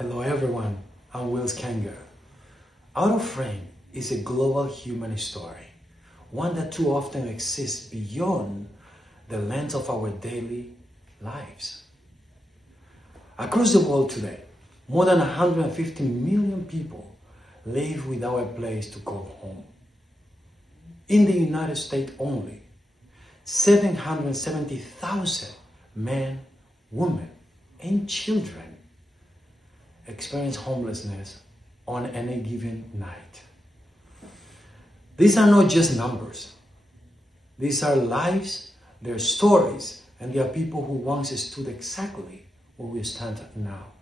Hello everyone, I'm Wills Kanger. Out of Frame is a global human story, one that too often exists beyond the lens of our daily lives. Across the world today, more than 150 million people live without a place to call home. In the United States only, 770,000 men, women, and children experience homelessness on any given night. These are not just numbers. These are lives, they're stories, and they are people who once stood exactly where we stand now.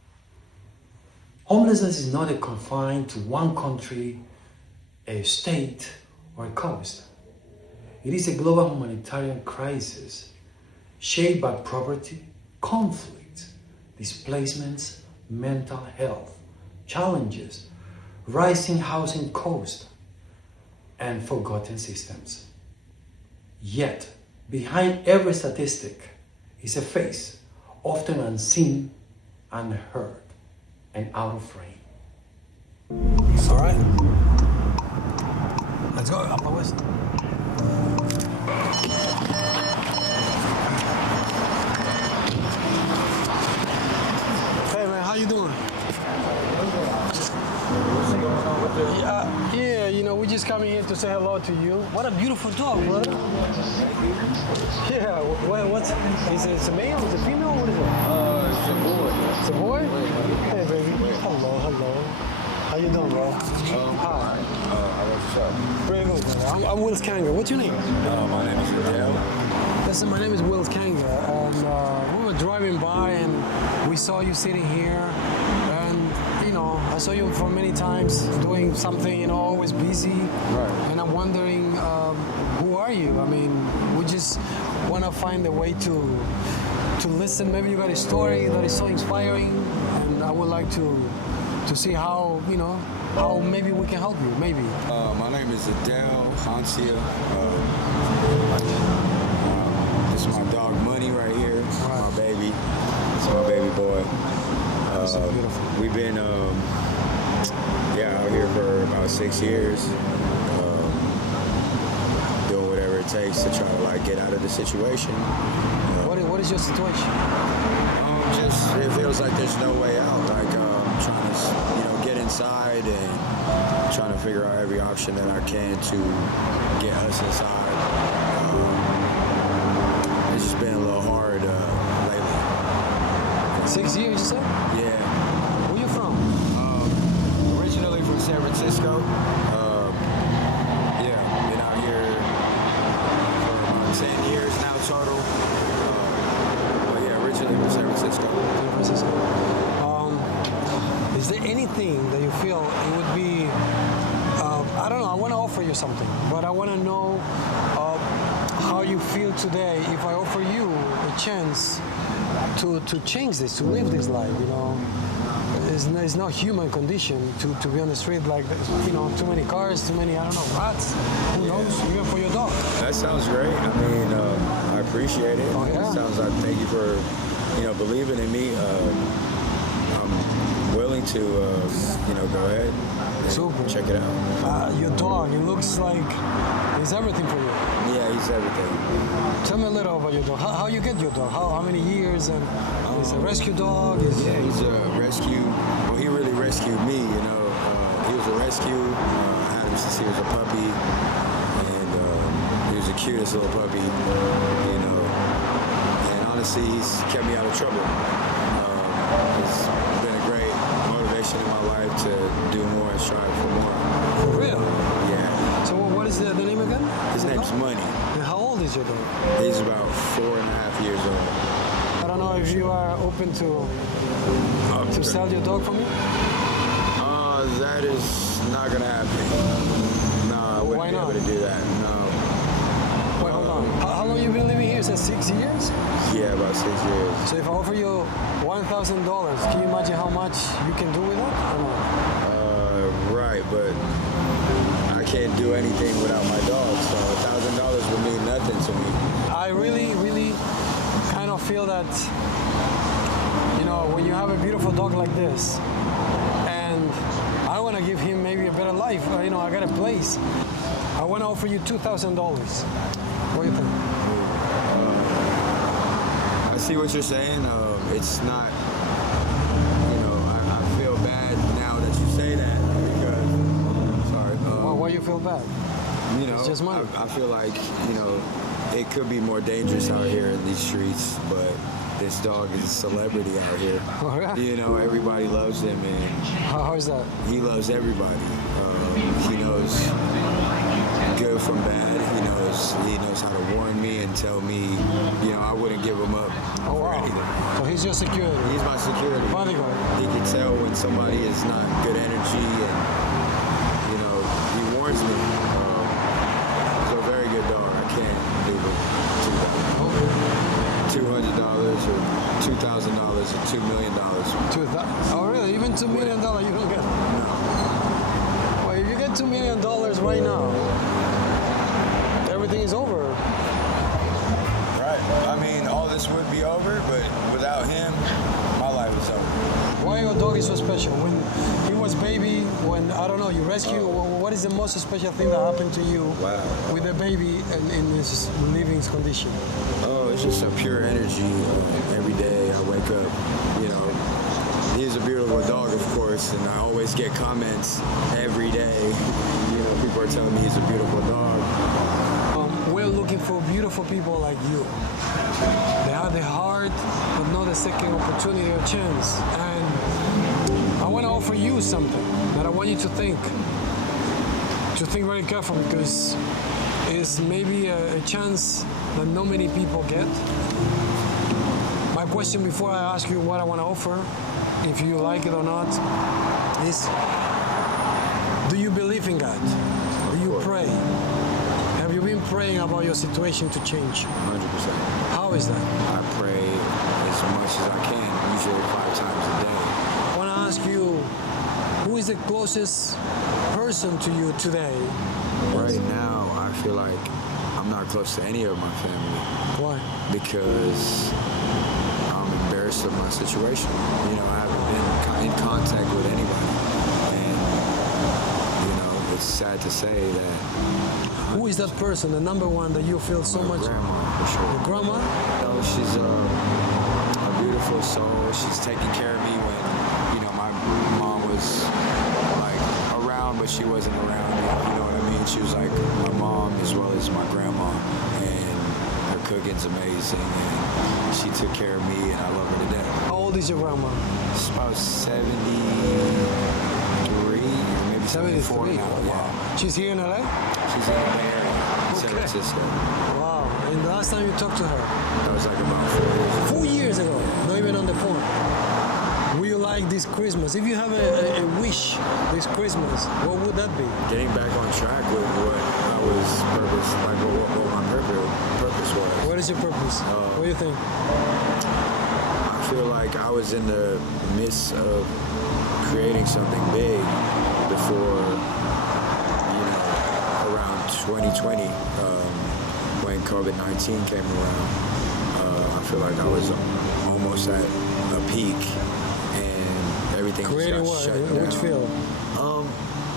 Homelessness is not confined to one country, a state, or a coast. It is a global humanitarian crisis shaped by poverty, conflict, displacements, mental health, challenges, rising housing costs, and forgotten systems. Yet, behind every statistic is a face, often unseen, unheard, and out of frame. All right. Let's go, Upper West. Hey man, how you doing? Yeah, we're just coming here to say hello to you. What a beautiful dog, brother. Yeah, what's it's a male, it's a female, what is it? It's a boy. It's a boy? Hey baby. Hello. How you doing, bro? Hi. What's up? Very good, brother. I'm Wills Kanger. What's your name? My name is Adele. Listen, my name is Wills Kanger, and we were driving by and we saw you sitting here, and I saw you for many times doing something, always busy. Right. And I'm wondering, who are you? I mean, we just want to find a way to listen. Maybe you got a story that is so inspiring, and I would like to see how how maybe we can help you. Maybe. My name is Adele Hancia. This is my dog Money right here. Right. My baby. It's my baby boy. So beautiful. We've been out here for about 6 years. Doing whatever it takes to try to get out of the situation. What is your situation? Just it feels like there's no way out. Trying to get inside and trying to figure out every option that I can to get us inside. It's just been a little hard lately. 6 years, you said? Yeah. Where you from? Originally from San Francisco. Been out here for about 10 years now total. Originally from San Francisco. San Francisco. Is there anything that you feel it would be, I don't know, I want to offer you something, but I want to know how you feel today if I offer you a chance to change this, to live this life, It's not human condition to be on the street like, too many cars, too many, rats, who knows, even for your dog. That sounds great. I mean, I appreciate it. Oh, yeah? It sounds like thank you for, believing in me. I'm willing to, go ahead and Super. check it out. Your dog, it looks like it's everything for you. Yeah, he's everything. Tell me a little about your dog. How you get your dog? How many years? And is a rescue dog? Yeah, he's a rescue. Well, he really rescued me, He was a rescue. I had him since he was a puppy. And he was the cutest little puppy, And honestly, he's kept me out of trouble. It's been a great motivation in my life to do more and strive for more. For real? Yeah. So what is the name again? His name's Money. And how old is your dog? He's about 4.5 years old. I don't know if you are open to sell your dog for me? That is not gonna happen. No, I wouldn't Why be not? able to do that. No. Wait, hold on. How long you been living here? You said 6 years? Yeah, about 6 years. So if I offer you $1,000, can you imagine how much you can do with it? Or not? Right, but I can't do anything without my dog, so $1,000 would mean nothing to me. I really kind of feel that, when you have a beautiful dog like this, life. I got a place. I want to offer you $2,000. What do you think? I see what you're saying. It's not, I feel bad now that you say that because, sorry. Why you feel bad? It's just money. I feel like, it could be more dangerous out here in these streets, but this dog is a celebrity out here. Oh, yeah? Everybody loves him, and How is that? he loves everybody. He knows good from bad. He knows how to warn me and tell me, I wouldn't give him up Oh, for wow. anything. So he's your security. He's my security. Bodyguard. He can tell when somebody is not good energy, and he warns me. He's a very good dog. I can't leave him $200 or $2,000 or $2 million. Oh, really? Even $2 million you don't get? Well, if you get $2 million right now, everything is over. Right. I mean, all this would be over, but without him, my life is over. Why your dog is so special? When he was baby, when, I don't know, you rescue, what is the most special thing that happened to you with the baby in his living condition? Oh, it's just a pure energy. Every day I wake up, he's a beautiful dog, of course, and I always get comments every day. People are telling me he's a beautiful dog. We're looking for beautiful people like you. They have the heart, but not the second opportunity or chance. And I want to offer you something that I want you to think very carefully, because it's maybe a chance that not many people get. My question before I ask you what I want to offer, if you like it or not, is, do you believe in God? Do you pray? Have you been praying about your situation to change? 100%. How is that? I pray as much as I can, usually 5 times a day. I want to ask you, who is the closest person to you today? Right now, I feel like I'm not close to any of my family. Why? Because I'm embarrassed of my situation. I haven't been in contact with anybody. And, it's sad to say that. Who is that person, the number one that you feel so much? Grandma, for sure. Your grandma? She's a beautiful soul. She's taking care of me when, my mom was like around, but she wasn't around. You know what I mean? She was like my mom as well as my grandma, and her cooking's amazing. And she took care of me, and I love her to death. How old is your grandma? She's about 73, maybe 74 now. Yeah. She's here in LA? She's in the Bay Area, San Francisco. Wow. And the last time you talked to her? That was like about 4 years ago. 4 years ago, not even on the phone. Will you like this Christmas? If you have a wish this Christmas, what would that be? Getting back on track with what I was purpose, like what my purpose was. What is your purpose? What do you think? I feel like I was in the midst of creating something big before, around 2020, when COVID-19 came around. I feel like I was almost at a peak, and everything Creating just got what? shut In down. which field?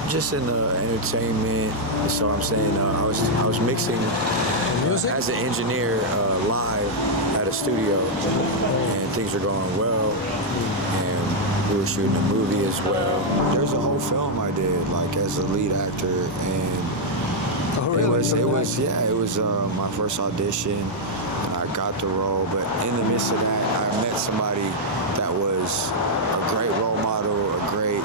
Just in the entertainment. So I'm saying I was mixing Music? as an engineer live at a studio, and things were going well. And we were shooting a movie as well. There's a whole film I did, like as a lead actor, and Oh, really? it was my first audition, and I got the role. But in the midst of that, I met somebody that was a great role model, a great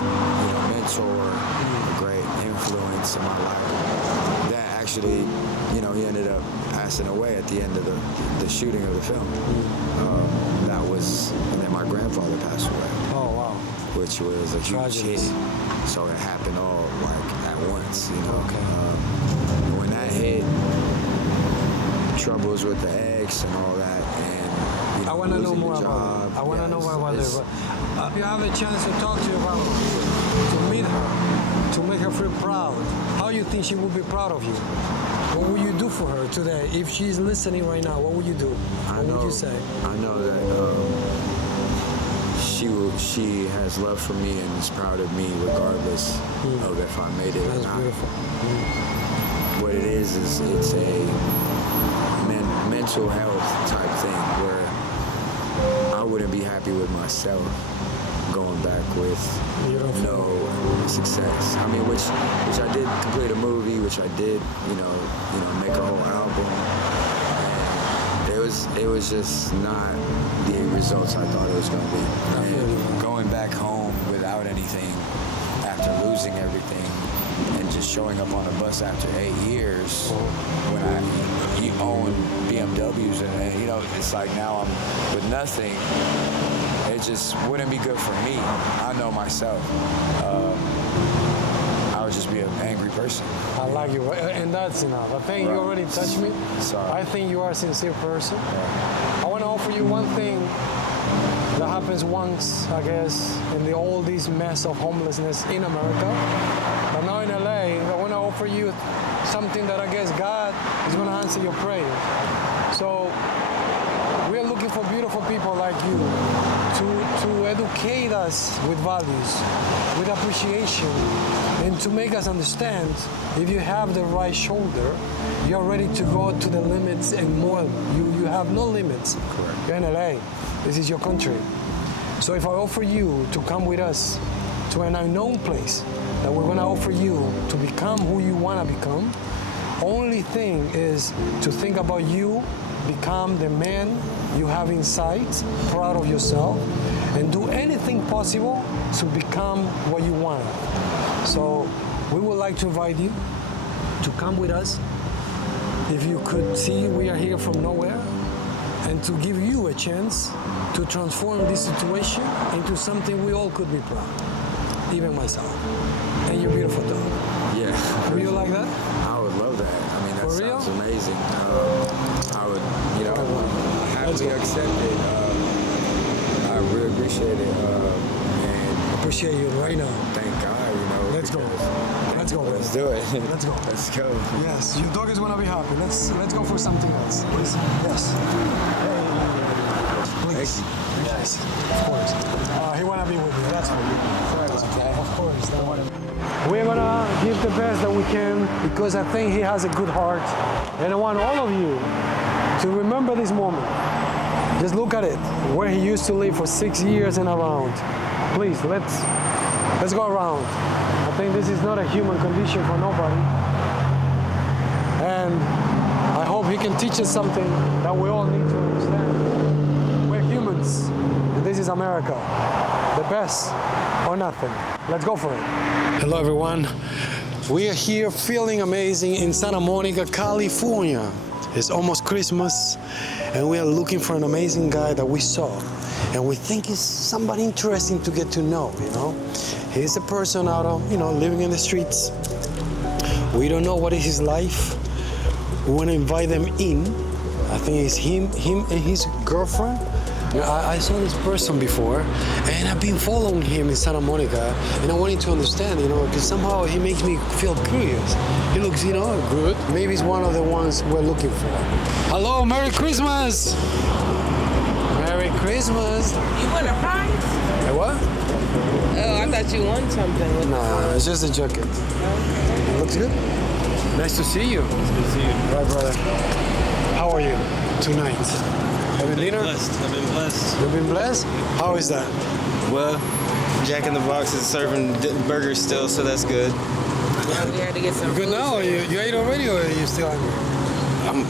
mentor, a great influence in my life. That actually, he ended up passing away at the end of the shooting of the film. And then my grandfather passed away. Oh, wow. Which was a huge Tragedies. hit. So it happened all like at once, Okay. When that hit, troubles with the ex and all that, and I want to know losing more the about job. it. I want to know more about it. it's- If you have a chance to talk to your grandma, to meet her, to make her feel proud, how you think she would be proud of you? What would you do for her today? If she's listening right now, what would you do? What would you say? I know that she she has love for me and is proud of me regardless of if I made it or That's not. beautiful. What it is it's a mental health type thing where I wouldn't be happy with myself going back with Beautiful. no success. I mean, which I did complete a movie, which I did, make a whole album. And it was just not the results I thought it was going to be. And going back home without anything after losing everything and just showing up on a bus after 8 years when you own BMWs and it's like now I'm with nothing. It just wouldn't be good for me. I know myself. I would just be an angry person. I like you, and that's enough. I think you already touched me. Sorry. I think you are a sincere person. I want to offer you one thing that happens once, I guess, in all this mess of homelessness in America. But now in LA, I want to offer you something that I guess God is going to answer your prayer. So we are looking for beautiful people like you to educate us with values, with appreciation, and to make us understand if you have the right shoulder, you're ready to go to the limits and more. You have no limits. Correct. You're in LA. This is your country. So if I offer you to come with us to an unknown place that we're going to offer you to become who you want to become, only thing is to think about you, become the man you have inside, proud of yourself, and do anything possible to become what you want. So we would like to invite you to come with us. If you could see, we are here from nowhere, and to give you a chance to transform this situation into something we all could be proud, even myself, and your beautiful dog. Yeah. Would you like that? I would love that. I mean, that For real? sounds amazing. I would, happily accept it. I really appreciate it. And Appreciate you right now. thank God, Let's go. Let's go. Let's do it. Let's go. Let's go. Yes, your dog is gonna be happy. Let's go for something else, please. Yes. Hey. Please. Yes. Of course. He wanna be with you. That's okay. Of course. Don't worry. We're gonna give the best that we can because I think he has a good heart, and I want all of you to remember this moment. Just look at it, where he used to live for 6 years and around. Please, let's go around. I think this is not a human condition for nobody. And I hope he can teach us something that we all need to understand. We're humans, and this is America. The best or nothing. Let's go for it. Hello everyone. We are here feeling amazing in Santa Monica, California. It's almost Christmas, and we are looking for an amazing guy that we saw. And we think he's somebody interesting to get to know, He's a person out of, living in the streets. We don't know what is his life. We want to invite them in. I think it's him and his girlfriend. I saw this person before, and I've been following him in Santa Monica, and I wanted to understand, because somehow he makes me feel curious. He looks, good. Maybe he's one of the ones we're looking for. Hello, Merry Christmas! Merry Christmas! You want a prize? Hey, what? Oh, I thought you won something. No, it's just a jacket. Looks good. Nice to see you. Nice to see you. Right, brother. How are you tonight? Having dinner? I've been blessed. You've been blessed? How is that? Well, Jack in the Box is serving burgers still, so that's good. Yeah, we had to get some Good food. now? You ate already, or are you still hungry? I'm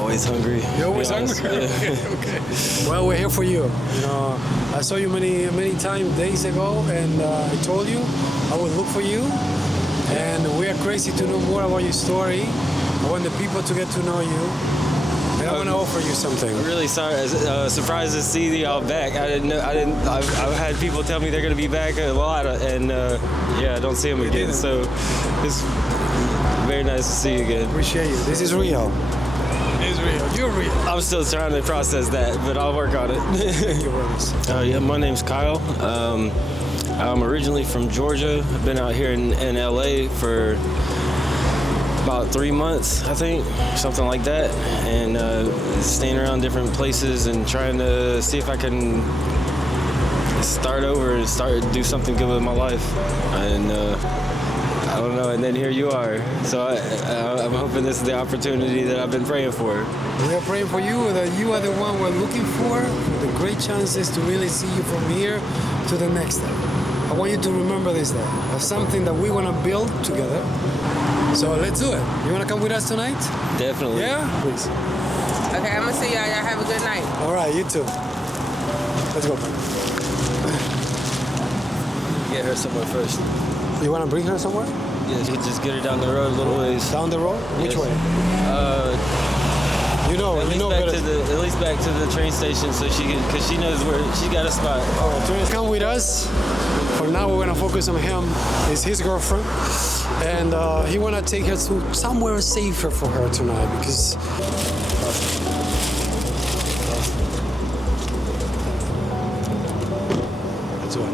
always hungry. You're always to be honest. hungry? Yeah. Okay. Well, we're here for you. I saw you many times days ago, and I told you I would look for you. And we are crazy to know more about your story. I want the people to get to know you. And I want to offer you something. I'm really sorry. Surprised to see y'all back. I didn't know. I've had people tell me they're gonna be back a lot, and I don't see them again. didn't. So it's very nice to see you again. Appreciate you. This is real. It's real. You're real. I'm still trying to process that, but I'll work on it. Thank you, brothers. My name's Kyle. I'm originally from Georgia. I've been out here in LA for about 3 months, I think, something like that, and staying around different places and trying to see if I can start over and do something good with my life. And I don't know, and then here you are. So I'm hoping this is the opportunity that I've been praying for. We are praying for you, that you are the one we're looking for the great chances to really see you from here to the next step. I want you to remember this day as something that we want to build together. So let's do it. You want to come with us tonight? Definitely. Yeah? Please. Okay, I'm gonna see y'all. Y'all have a good night. All right, you too. Let's go. Get her somewhere first. You want to bring her somewhere? Yeah, just get her down the road a little ways. Down the road? Which Yes. way? At least back to the train station so she can, because she knows where, she got a spot. All right, Terence, come with us. For now, we're gonna focus on him. It's his girlfriend, and he wanna take her to somewhere safer for her tonight because. Let's do it.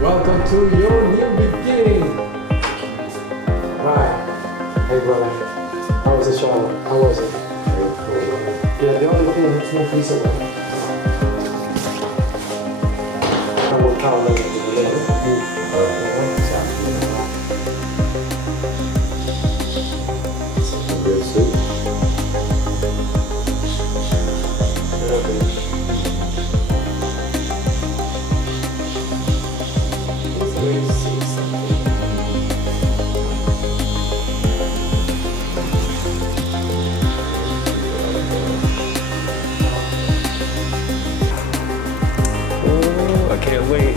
Welcome to your new beginning. Right. Hey brother, how was the shower? How was it? Yeah, the only thing is no piece of it. I will count later to the later. Real soup. I can't wait.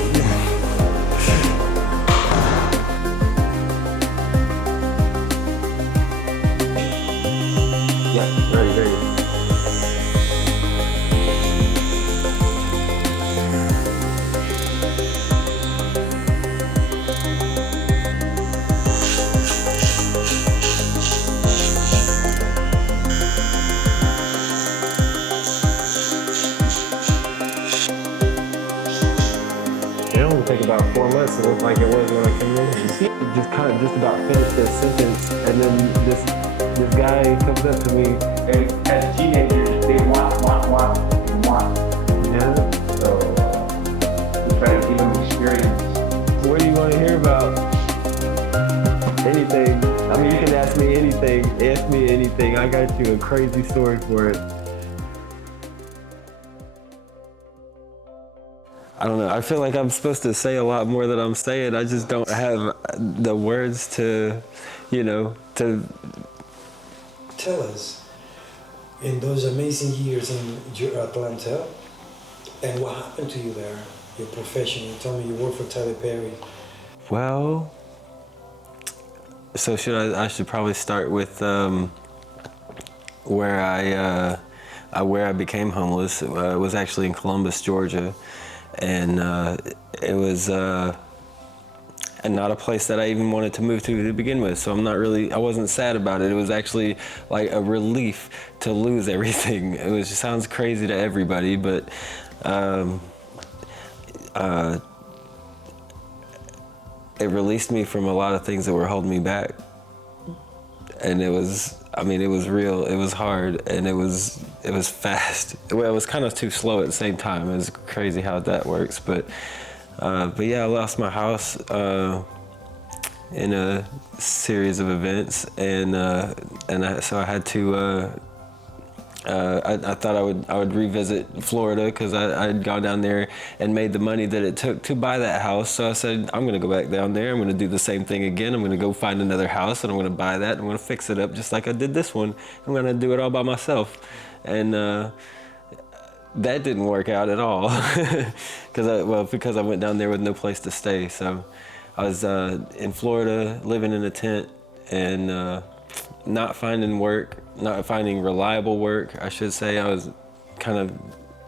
Yeah, ready. It only took about 4 months to look like it was when I came in. Just about finished that sentence, and then this guy comes up to me. And as teenagers, they want. Yeah. So we try to keep them anything. Ask me anything. I got you a crazy story for it. I don't know. I feel like I'm supposed to say a lot more than I'm saying. I just don't have the words to, to. Tell us, in those amazing years in Atlanta, and what happened to you there, your profession. You told me you worked for Tyler Perry. Well, so I should probably start with where I became homeless. It was actually in Columbus, Georgia, and it was and not a place that I even wanted to move to begin with. So I wasn't sad about it. It was actually like a relief to lose everything. It sounds crazy to everybody, but it released me from a lot of things that were holding me back. And it was real, it was hard, and it was fast. Well, it was kind of too slow at the same time. It was crazy how that works, but yeah, I lost my house in a series of events, so I had to. I thought I would revisit Florida because I had gone down there and made the money that it took to buy that house. So I said, I'm going to go back down there. I'm going to do the same thing again. I'm going to go find another house and I'm going to buy that. I'm going to fix it up just like I did this one. I'm going to do it all by myself. And that didn't work out at all because I went down there with no place to stay. So I was in Florida living in a tent and not finding reliable work, I should say. I was kind of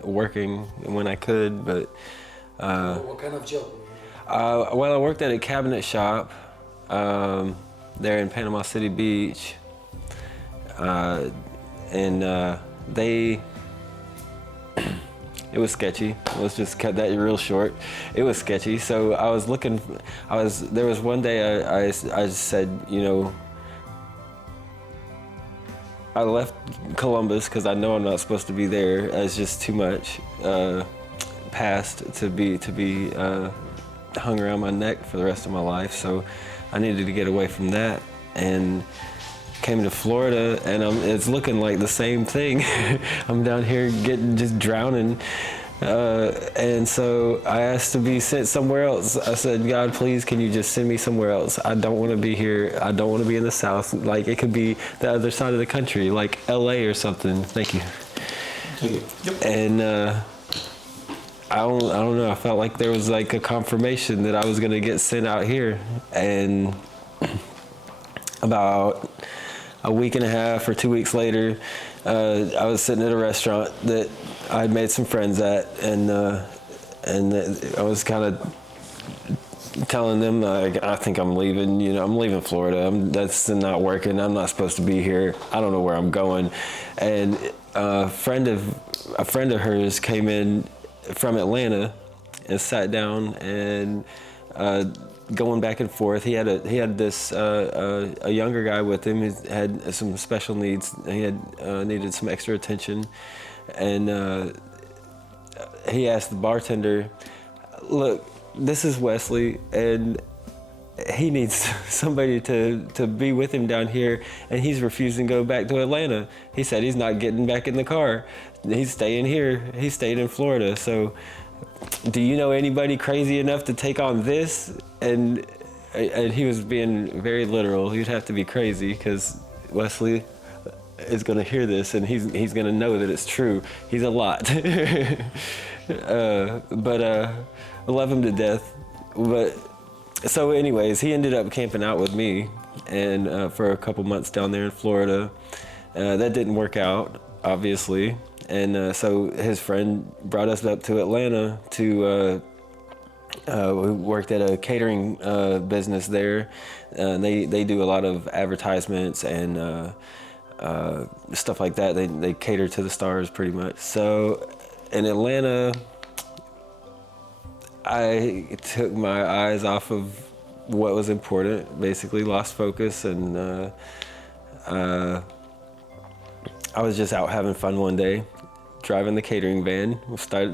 working when I could, but... what kind of job? Well, I worked at a cabinet shop there in Panama City Beach, and it was sketchy. Let's just cut that real short. It was sketchy. So there was one day I said, I left Columbus because I know I'm not supposed to be there. It's just too much past to be hung around my neck for the rest of my life. So I needed to get away from that and came to Florida, and it's looking like the same thing. I'm down here just drowning. And so I asked to be sent somewhere else. I said, God, please, can you just send me somewhere else? I don't want to be here. I don't want to be in the South. Like, it could be the other side of the country, like LA or something. Thank you. Yep. And I don't know. I felt like there was like a confirmation that I was going to get sent out here. And about a week and a half or 2 weeks later, I was sitting at a restaurant that I'd made some friends at, and I was kind of telling them, like, I think I'm leaving. I'm leaving Florida. That's not working. I'm not supposed to be here. I don't know where I'm going. And a friend of hers came in from Atlanta and sat down and going back and forth. He had this a younger guy with him. He had some special needs. He had needed some extra attention, and he asked the bartender, "Look, this is Wesley, and he needs somebody to be with him down here, and he's refusing to go back to Atlanta. He said he's not getting back in the car. He's staying here. He stayed in Florida. So, do you know anybody crazy enough to take on this?" And he was being very literal. You'd have to be crazy because Wesley is going to hear this and he's going to know that it's true. He's a lot. But I love him to death. But so anyways, he ended up camping out with me and for a couple months down there in Florida. That didn't work out, obviously. And so his friend brought us up to Atlanta to, we worked at a catering business there. They do a lot of advertisements and stuff like that. They cater to the stars pretty much. So in Atlanta, I took my eyes off of what was important, basically lost focus, and I was just out having fun one day, driving the catering van.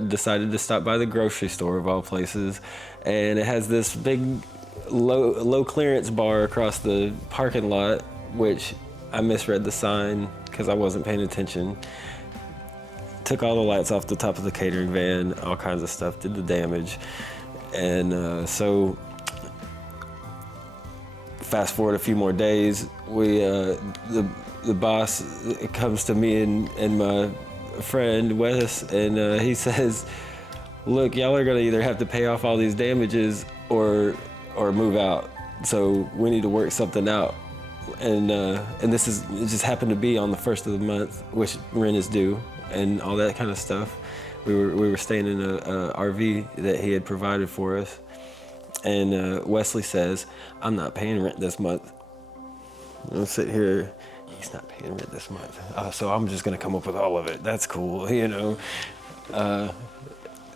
Decided to stop by the grocery store of all places, and it has this big low clearance bar across the parking lot, which I misread the sign because I wasn't paying attention. Took all the lights off the top of the catering van, all kinds of stuff, did the damage. And so fast forward a few more days, the boss comes to me and my friend Wes, and he says, look, y'all are gonna either have to pay off all these damages or move out. So we need to work something out. And it just happened to be on the 1st of the month, which rent is due and all that kind of stuff. We were staying in a RV that he had provided for us. And Wesley says, I'm not paying rent this month. I'm sitting here, he's not paying rent this month. So I'm just gonna come up with all of it. That's cool, you know.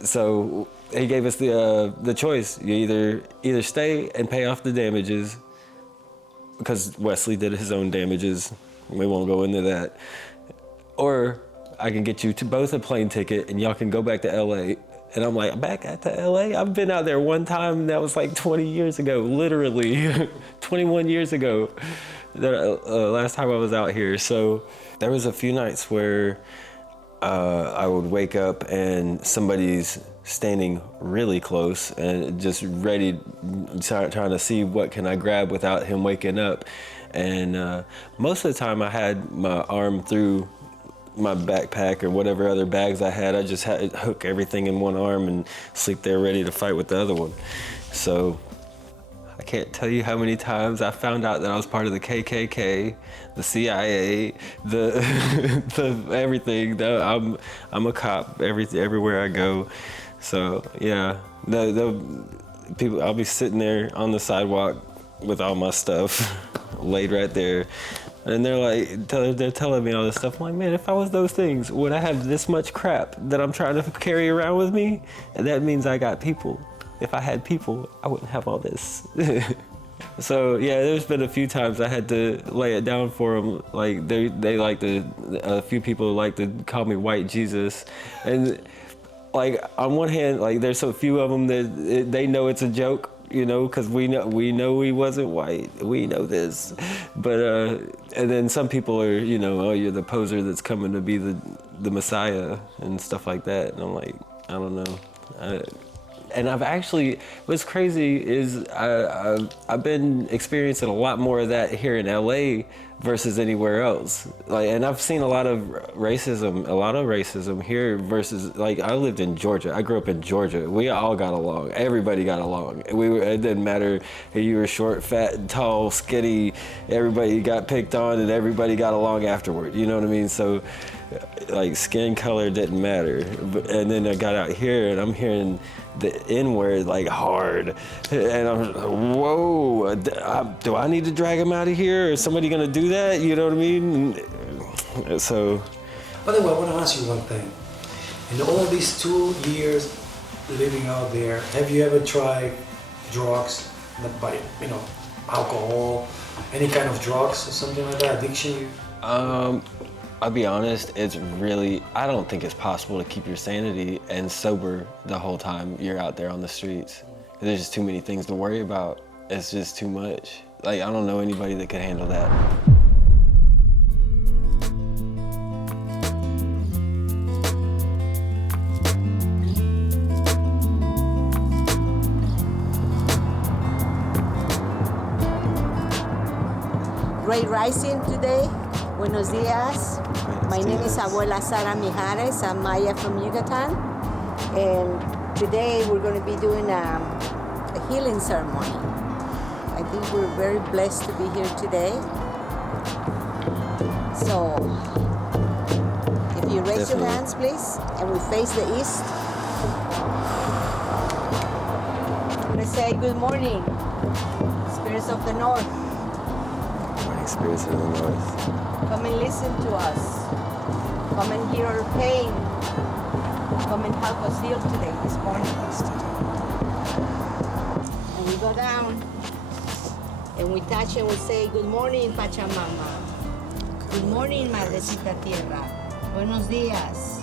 So he gave us the choice. You either stay and pay off the damages, because Wesley did his own damages. We won't go into that. Or I can get you to both a plane ticket and y'all can go back to LA. And I'm like, back at to LA? I've been out there one time, and that was like 20 years ago, literally 21 years ago, last time I was out here. So there was a few nights where I would wake up and somebody's standing really close and just ready, trying to see what can I grab without him waking up. And most of the time I had my arm through my backpack or whatever other bags I had. I just had to hook everything in one arm and sleep there ready to fight with the other one. So I can't tell you how many times I found out that I was part of the KKK, the CIA, the everything. I'm a cop everywhere I go. So yeah, the people, I'll be sitting there on the sidewalk with all my stuff laid right there. And they're like, they're telling me all this stuff. I'm like, man, if I was those things, would I have this much crap that I'm trying to carry around with me? And that means I got people. If I had people, I wouldn't have all this. So yeah, there's been a few times I had to lay it down for them. Like they like to, a few people like to call me White Jesus. And like on one hand, like there's so few of them that they know it's a joke. You know, because we know he wasn't white. We know this, but and then some people are, you know, oh, you're the poser that's coming to be the Messiah and stuff like that. And I'm like, I don't know. And I've actually, what's crazy is I've been experiencing a lot more of that here in LA versus anywhere else. Like, and I've seen a lot of racism here versus, like, I lived in Georgia. I grew up in Georgia. We all got along. Everybody got along. It didn't matter if you were short, fat, tall, skinny. Everybody got picked on and everybody got along afterward. You know what I mean? So, like, skin color didn't matter. And then I got out here and I'm hearing the N-word like hard, and I'm like, whoa, do I need to drag him out of here? Is somebody gonna do that? You know what I mean? So. By the way, I want to ask you one thing. In all these 2 years living out there, have you ever tried drugs, you know, alcohol, any kind of drugs or something like that, addiction? I'll be honest, I don't think it's possible to keep your sanity and sober the whole time you're out there on the streets. There's just too many things to worry about. It's just too much. Like, I don't know anybody that could handle that. Great rising today. Buenos dias. My name is Abuela Sara Mijares. I'm Maya from Yucatan. And today we're going to be doing a healing ceremony. I think we're very blessed to be here today. So, if you raise your hands, please, and we face the east. I'm going to say good morning, spirits of the north. Spirits of the north. Come and listen to us. Come and hear our pain. Come and help us heal today, this morning. And we go down and we touch and we say, good morning, Pachamama. Good morning, Madrecita Tierra. Buenos dias.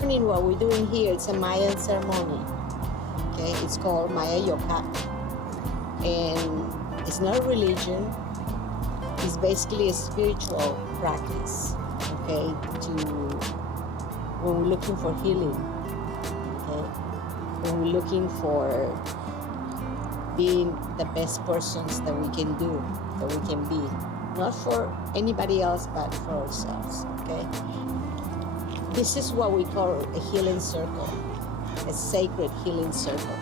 And what we're doing here, it's a Mayan ceremony. Okay, it's called Maya Yoka. And it's not a religion. is basically a spiritual practice, okay, when we're looking for healing, okay, when we're looking for being the best persons that we can do, that we can be, not for anybody else, but for ourselves, okay? This is what we call a healing circle, a sacred healing circle.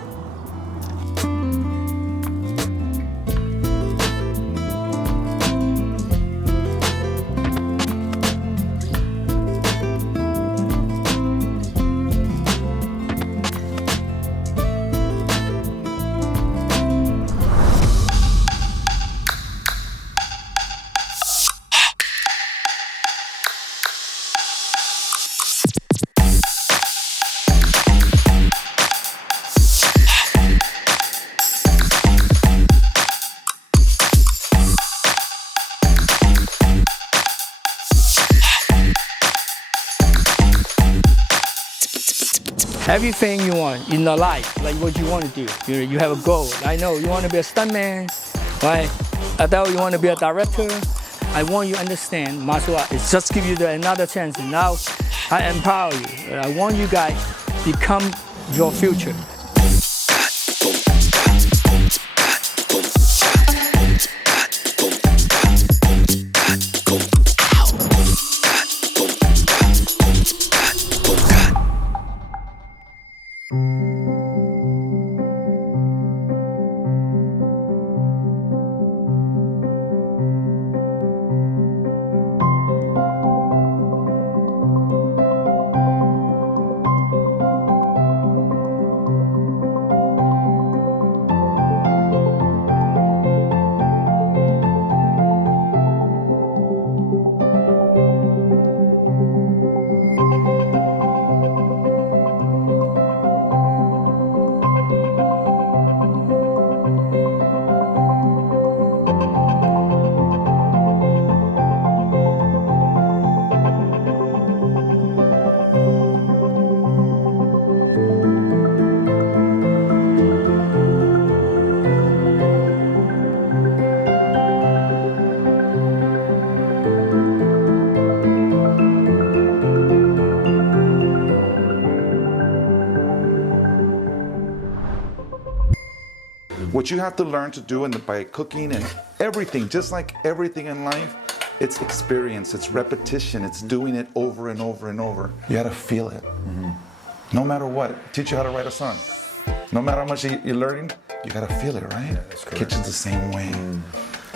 Everything you want in the life, like what you want to do. You have a goal. I know you want to be a stuntman, right? I thought you want to be a director. I want you to understand martial art is just give you another chance. And now I empower you. I want you guys to become your future. What you have to learn to do by cooking and everything, just like everything in life, it's experience, it's repetition, it's doing it over and over and over. You gotta feel it. No matter what. Teach you how to write a song. No matter how much you're learning, you gotta feel it, right? Kitchen's the same way.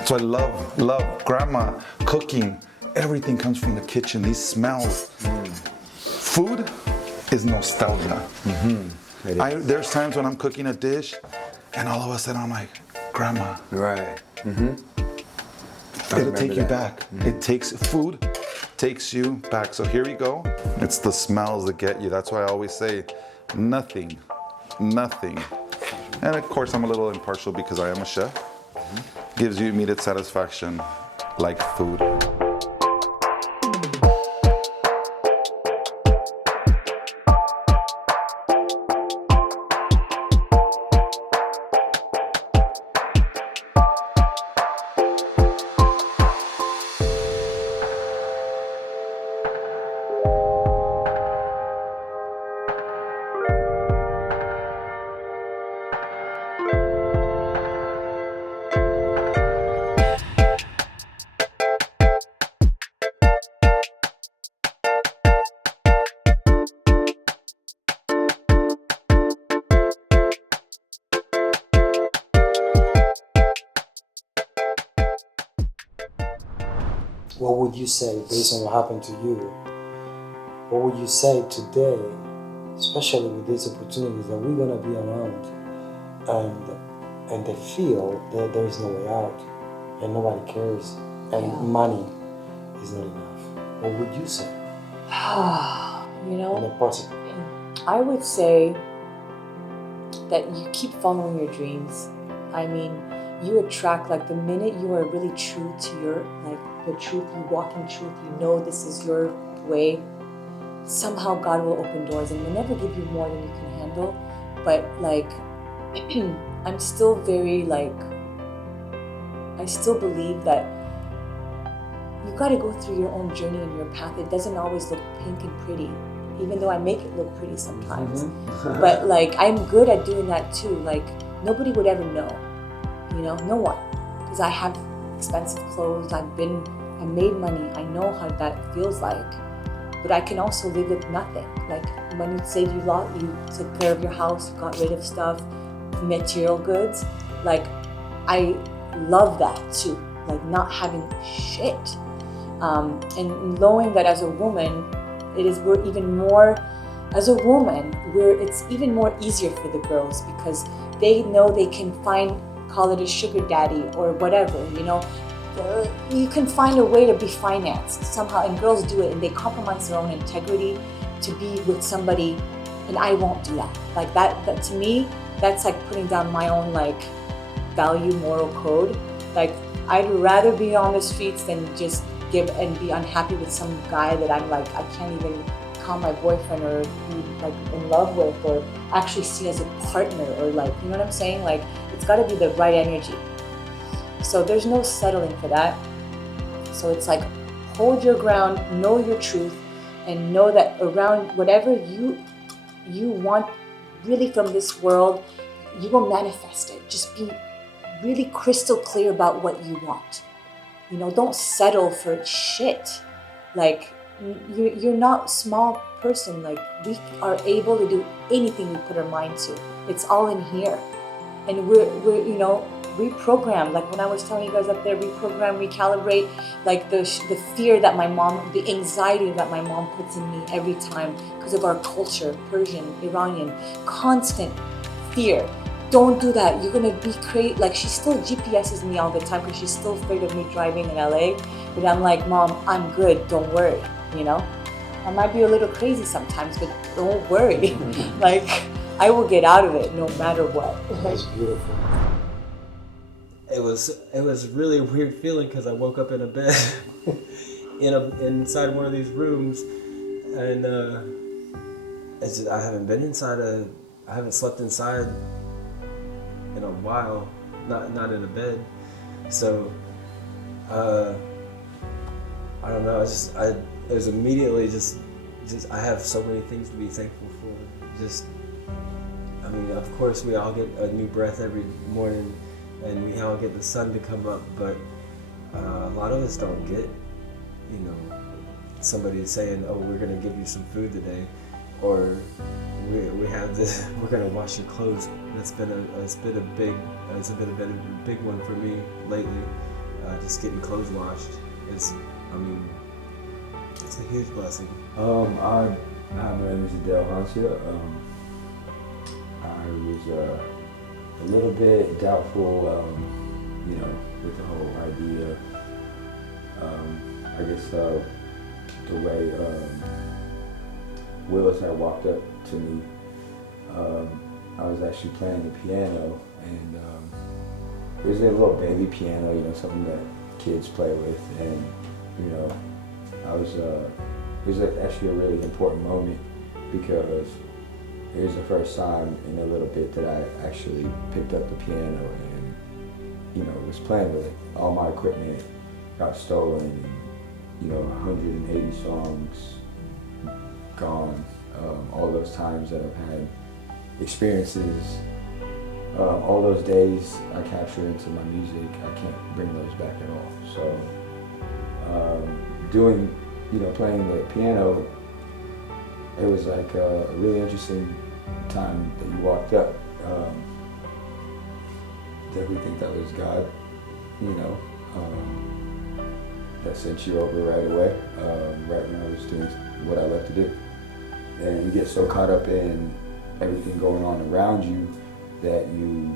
So I love grandma, cooking. Everything comes from the kitchen, these smells. Food is nostalgia. There's times when I'm cooking a dish and all of a sudden I'm like, grandma. Right. It'll take you back. It takes food, takes you back. So here we go. It's the smells that get you. That's why I always say nothing. And of course I'm a little impartial because I am a chef. Gives you immediate satisfaction like food. What would you say based on what happened to you? What would you say today, especially with these opportunities that we're gonna be around and they feel that there is no way out and nobody cares and money is not enough? What would you say? You know, In a positive. I would say that you keep following your dreams. I mean, you attract, like the minute you are really true to your, like the truth, you walk in truth, you know this is your way, somehow God will open doors and will never give you more than you can handle. But like, I'm still very like, I still believe that you got to go through your own journey and your path. It doesn't always look pink and pretty, even though I make it look pretty sometimes. But like, I'm good at doing that too. Like, nobody would ever know, you know, no one, because I have expensive clothes. I made money. I know how that feels like. But I can also live with nothing. Like, when you say you took care of your house, you got rid of stuff, material goods. Like, I love that too. Like, not having shit. And knowing that as a woman, we're even more, as a woman, it's even more easier for the girls because they know they can call it a sugar daddy or whatever, you know. You can find a way to be financed somehow, and girls do it, and they compromise their own integrity to be with somebody, and I won't do that. Like that to me, that's like putting down my own like value, moral code. Like, I'd rather be on the streets than just give and be unhappy with some guy that I'm like, I can't even call my boyfriend or be like in love with or actually see as a partner, or like, you know what I'm saying? Like, it's got to be the right energy. So there's no settling for that. So it's like, hold your ground, know your truth, and know that around whatever you want really from this world, you will manifest it. Just be really crystal clear about what you want. You know, don't settle for shit. Like, you're not a small person. Like, we are able to do anything we put our mind to. It's all in here. And we're you know, reprogram. Like, when I was telling you guys up there, reprogram, recalibrate, like the fear that the anxiety that my mom puts in me every time because of our culture, Persian, Iranian, constant fear. Don't do that. You're gonna be crazy. Like, she still GPSes me all the time because she's still afraid of me driving in LA. But I'm like, Mom, I'm good. Don't worry. You know, I might be a little crazy sometimes, but don't worry. Like, I will get out of it no matter what. That's beautiful. It was really a weird feeling because I woke up in a bed inside one of these rooms, and I haven't been inside I haven't slept inside in a while, not in a bed. So I don't know. It was immediately just I have so many things to be thankful for. I mean, of course we all get a new breath every morning, and we all get the sun to come up, but a lot of us don't get, you know, somebody saying, oh, we're gonna give you some food today, or we have this, we're gonna wash your clothes. It's been a big one for me lately. Just getting clothes washed. It's a huge blessing. My name is Del Hancia. I was a little bit doubtful, you know, with the whole idea. I guess the way Willis had walked up to me, I was actually playing the piano, and it was a little baby piano, you know, something that kids play with, and you know, it was actually a really important moment because it was the first time in a little bit that I actually picked up the piano and, you know, was playing with it. All my equipment got stolen, and, you know, 180 songs gone. All those times that I've had experiences, all those days I capture into my music, I can't bring those back at all. So playing the piano, it was like a really interesting time that you walked up. Definitely think that was God, you know, that sent you over right away, right when I was doing what I love to do. And you get so caught up in everything going on around you that you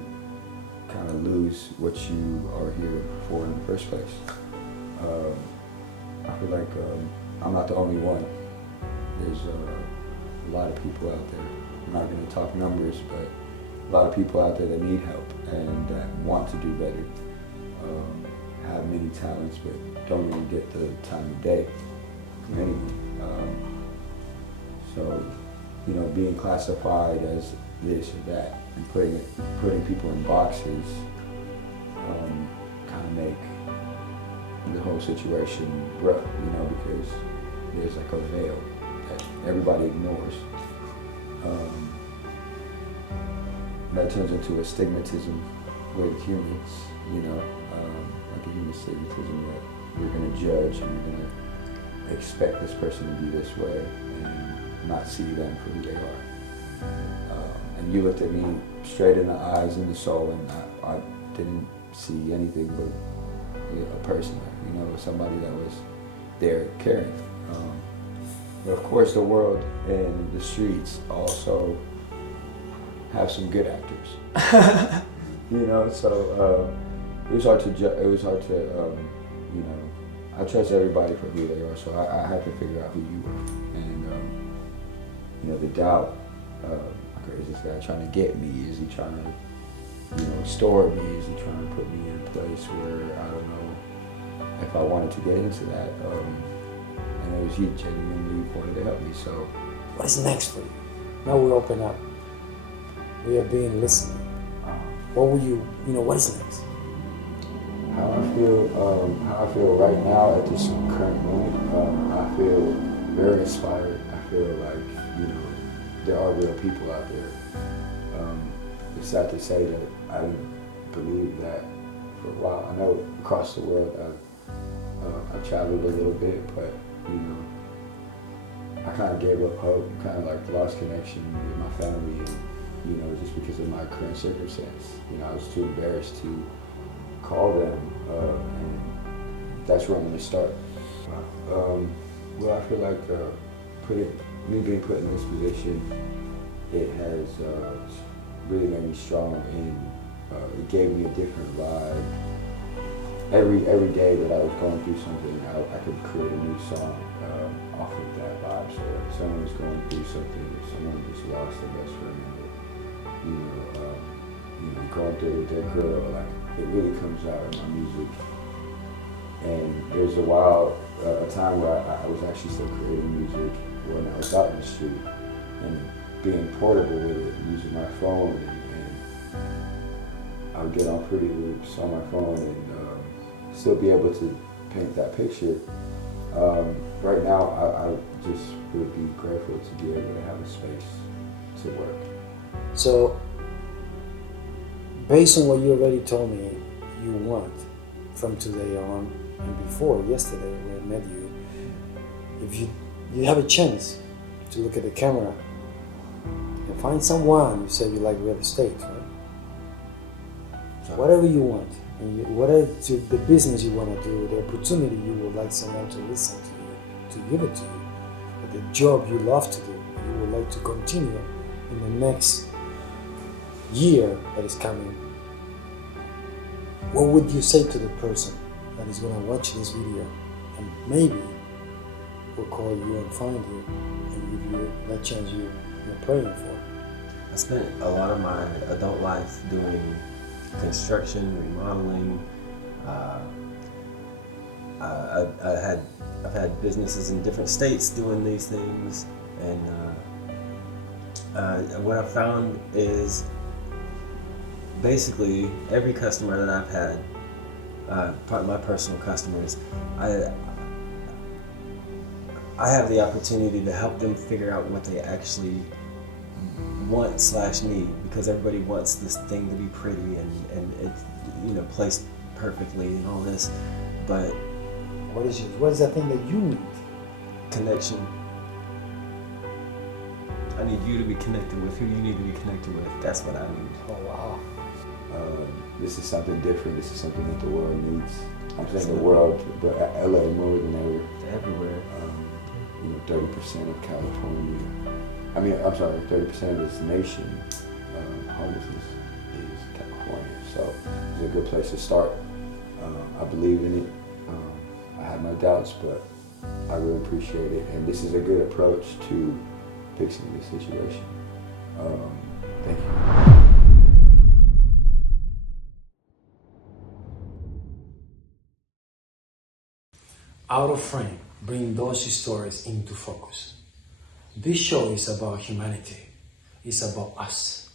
kind of lose what you are here for in the first place. I feel like I'm not the only one. There's a lot of people out there. I'm not going to talk numbers, but a lot of people out there that need help and that want to do better, have many talents, but don't even get the time of day from anyone. So, you know, being classified as this or that and putting people in boxes kind of make the whole situation rough, you know, because there's like a veil that everybody ignores. That turns into a stigmatism with humans, you know, like a human stigmatism that you're going to judge and you're going to expect this person to be this way and not see them for who they are. And you looked at me straight in the eyes and the soul, and I didn't see anything but a person, you know, somebody that was there caring. But of course the world and the streets also have some good actors. You know, so it was hard to, you know, I trust everybody for who they are, so I had to figure out who you were. And, you know, the doubt, okay, is this guy trying to get me? Is he trying to, you know, store me? Is he trying to put me in a place where I don't know if I wanted to get into that? And it was he genuinely wanted to help me, so. What is next for you? Now we open up. We are being listening. What will you know, what is next? How I feel right now at this current moment, I feel very inspired. I feel like, you know, there are real people out there. It's sad to say that I didn't believe that for a while. I know across the world I've traveled a little bit, but, you know, I kind of gave up hope, kind of like lost connection with my family, and, you know, just because of my current circumstance. You know, I was too embarrassed to call them, and that's where I'm going to start. Well, I feel like me being put in this position, it has really made me strong, and it gave me a different vibe. Every day that I was going through something, I could create a new song off of that vibe. So if someone was going through something, if someone just lost their best friend, you know, going through with their girl, like, it really comes out in my music. And there's a time where I was actually still creating music when I was out in the street and being portable with it, using my phone, and I would get on Fruity Loops on my phone and still be able to paint that picture. Right now, I just would be grateful to be able to have a space to work. So, based on what you already told me you want from today on and before, yesterday when I met you, if you have a chance to look at the camera and find someone, you said you like real estate, right? So whatever you want, and whatever the business you want to do, the opportunity you would like someone to listen to you, to give it to you, or the job you love to do, you would like to continue in the next year that is coming, what would you say to the person that is going to watch this video and maybe will call you and find you and give you that chance you're praying for? I spent a lot of my adult life doing construction, remodeling. I've had businesses in different states doing these things, and what I've found is basically every customer that I've had, my personal customers, I have the opportunity to help them figure out what they actually want/need, because everybody wants this thing to be pretty and it's, you know, placed perfectly and all this, but what is the thing that you need? Connection. I need you to be connected with who you need to be connected with. That's what I need. Oh wow. This is something different. This is something that the world needs. I'm saying the world, but LA more than ever. Everywhere. You know, 30% of California. 30% of this nation, homelessness is California. So it's a good place to start. I believe in it. I have my doubts, but I really appreciate it. And this is a good approach to fixing this situation. Thank you. Out of frame, bring those stories into focus. This show is about humanity. It's about us.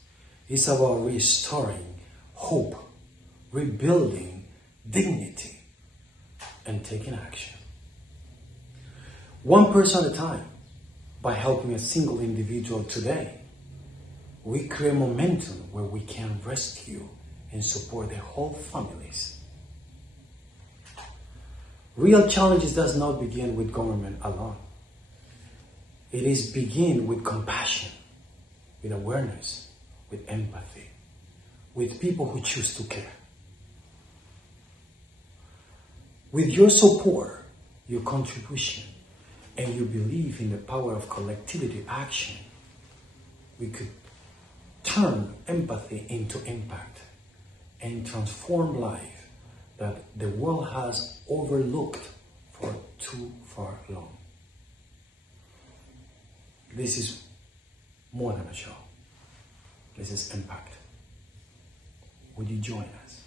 It's about restoring hope, rebuilding dignity, and taking action. One person at a time, by helping a single individual today, we create momentum where we can rescue and support the whole families. Real challenges does not begin with government alone. It is begin with compassion, with awareness, with empathy, with people who choose to care. With your support, your contribution, and your belief in the power of collectivity action, we could turn empathy into impact and transform life that the world has overlooked for too far long. This is more than a show. This is impact. Would you join us?